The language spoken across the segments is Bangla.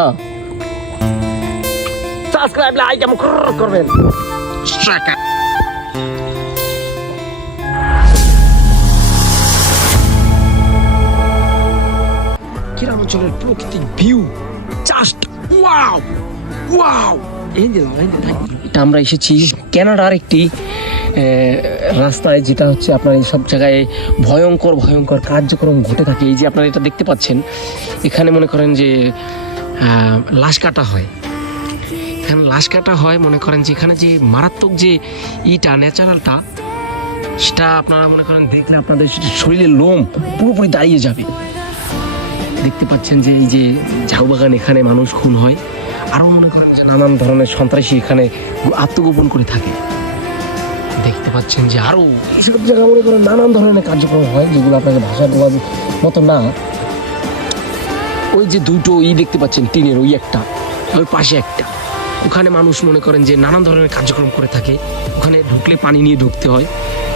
হ্যাঁ, সাবস্ক্রাইব লাইক এবং করবেন। গ্রামাঞ্চলের প্রাকৃতিক ভিউ জাস্ট ওয়াও ওয়াও। এটা আমরা এসেছি কানাডার একটি রাস্তায়, যেটা হচ্ছে আপনার এই সব জায়গায় ভয়ঙ্কর ভয়ঙ্কর কার্যক্রম ঘটে থাকে। এই যে আপনারা এটা দেখতে পাচ্ছেন, এখানে মনে করেন যে লাশ কাটা হয়। এখানে লাশ কাটা হয়, মনে করেন যে এখানে যে মারাত্মক যে ইটা ন্যাচারালটা, সেটা আপনারা মনে করেন দেখলে আপনাদের শরীরের লোম পুরোপুরি দাঁড়িয়ে যাবে। দেখতে পাচ্ছেন যে এই যে ঝাউ বাগান, এখানে মানুষ খুন হয়। আরও মনে করেন যে নানান ধরনের সন্ত্রাসী এখানে আত্মগোপন করে থাকে। দেখতে পাচ্ছেন যে আরও এইসব জায়গা মনে করেন নানান ধরনের কার্যক্রম হয়, যেগুলো আপনাকে ভাষায় বলার মতো না। ওই যে দুটো দেখতে পাচ্ছেন টিনের, ওই একটা, ওই পাশে একটা, ওখানে মানুষ মনে করেন যে নানান ধরনের কার্যক্রম করে থাকে। ওখানে ঢুকলে পানি নিয়ে ঢুকতে হয়,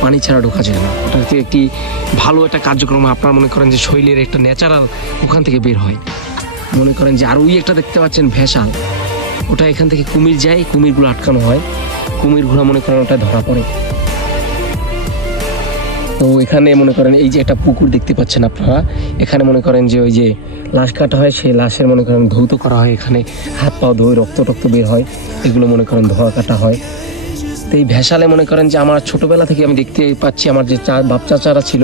পানি ছাড়া ঢোকা যায় না। ওটাতে একটি ভালো একটা কার্যক্রম, আপনার মনে করেন যে শরীরের একটা ন্যাচারাল ওখান থেকে বের হয়। মনে করেন যে আর ওই একটা দেখতে পাচ্ছেন ভেসাল, ওটা এখান থেকে কুমির যায়, কুমিরগুলো আটকানো হয়, কুমিরগুলো মনে করেন ওটা ধরা পড়ে। তো এখানে মনে করেন এই যে একটা পুকুর দেখতে পাচ্ছেন আপনারা, এখানে মনে করেন যে ওই যে লাশ কাটা হয়, সেই লাশের মনে করেন ধৌত করা হয়, এখানে হাত পা ধুয়ে রক্ত টক্ত বের হয়, এগুলো মনে করেন ধোয়া কাটা হয়। তো এই ভেসালে মনে করেন যে আমার ছোটোবেলা থেকে আমি দেখতে পাচ্ছি, আমার যে বাপ চাচারা ছিল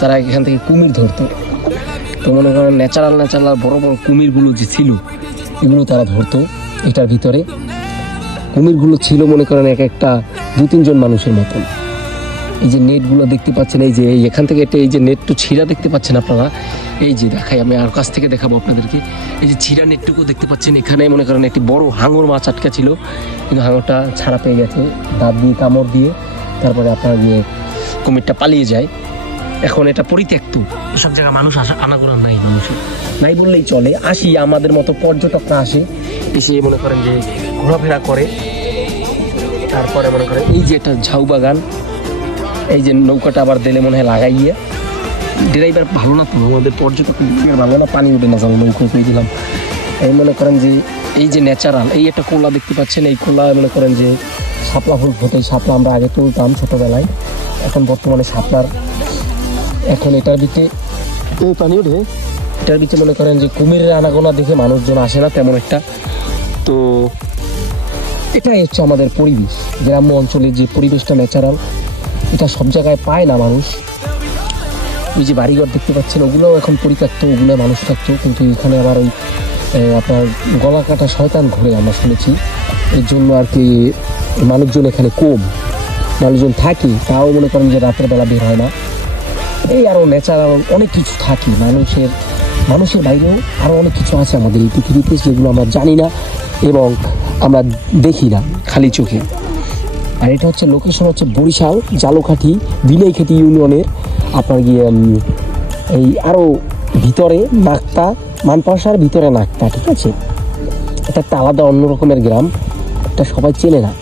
তারা এখান থেকে কুমির ধরতো। তো মনে করেন ন্যাচারাল বড় বড় কুমিরগুলো যে ছিল, এগুলো তারা ধরতো। এটার ভিতরে কুমিরগুলো ছিল মনে করেন এক একটা 2-3 জন মানুষের মতন। এই যে নেটগুলো দেখতে পাচ্ছেন, এই যে এখান থেকে একটা এই যে নেটটু ছিঁড়া দেখতে পাচ্ছেন আপনারা, এই যে দেখাই, আমি আর কাছ থেকে দেখাবো আপনাদেরকে। এই যে ছিঁড়া নেটটুকু দেখতে পাচ্ছেন, এখানে মনে করেন একটি বড় হাঙর মাছ আটকা ছিল, কিন্তু হাঙরটা ছাড়া পেয়ে গেছে দাঁত দিয়ে কামড় দিয়ে। তারপরে আপনার গিয়ে কুমিরটা পালিয়ে যায়। এখন এটা পরিত্যক্ত, এসব জায়গায় মানুষ আনাগোনা নাই, মানুষের নাই বললেই চলে। আসি আমাদের মতো পর্যটকরা আসে, এসে মনে করেন যে ঘোরাফেরা করে। তারপরে মনে করেন এই যে একটা ঝাউ বাগান, এই যে নৌকাটা আবার দিলে মনে হয় লাগাইয়া, ড্রাইভার ভালো না তো, আমাদের পর্যটক ভালো না, পানি উঠে না, যাবো নৌকো করে দিলাম। এই মনে করেন যে এই যে ন্যাচারাল, এই একটা কোলা দেখতে পাচ্ছেন, এই কোলা মনে করেন যে শাপলা ফুল ফোটে। শাপলা আমরা আগে তুলতাম ছোটোবেলায়, এখন বর্তমানে শাপলার, এখন এটার ভিতরে এই পানি উঠে, এটার ভিতরে মনে করেন যে কুমিরের আনাগোনা দেখে মানুষজন আসে না তেমন একটা। তো এটাই হচ্ছে আমাদের পরিবেশ, গ্রাম্য অঞ্চলের যে পরিবেশটা ন্যাচারাল, এটা সব জায়গায় পায় না মানুষ। ওই যে বাড়িঘর দেখতে পাচ্ছেন, ওগুলোও এখন পরিত্যক্ত, ওগুলো মানুষ থাকতো, কিন্তু এখানে আবার ওই আপনার গলা কাটা শয়তান ঘুরে আমরা শুনেছি। এর জন্য আর কি মানুষজন এখানে কম, মানুষজন থাকে, তাও মনে করেন যে রাতের বেলা বের হয় না। এই আরও ন্যাচারাল অনেক কিছু থাকে, মানুষের বাইরেও আরও অনেক কিছু আছে আমাদের এই পৃথিবীতে, যেগুলো আমরা জানি না এবং আমরা দেখি না খালি চোখে। আর এটা হচ্ছে লোকেশন হচ্ছে বরিশাল জালুকাঠি বিনাইখাটি ইউনিয়নের আপনার গিয়ে এই আরও ভিতরে নাকতা, মানপাশার ভিতরে নাকতা, ঠিক আছে। এটা একটা আলাদা অন্য রকমের গ্রাম, এটা সবাই চেনে না।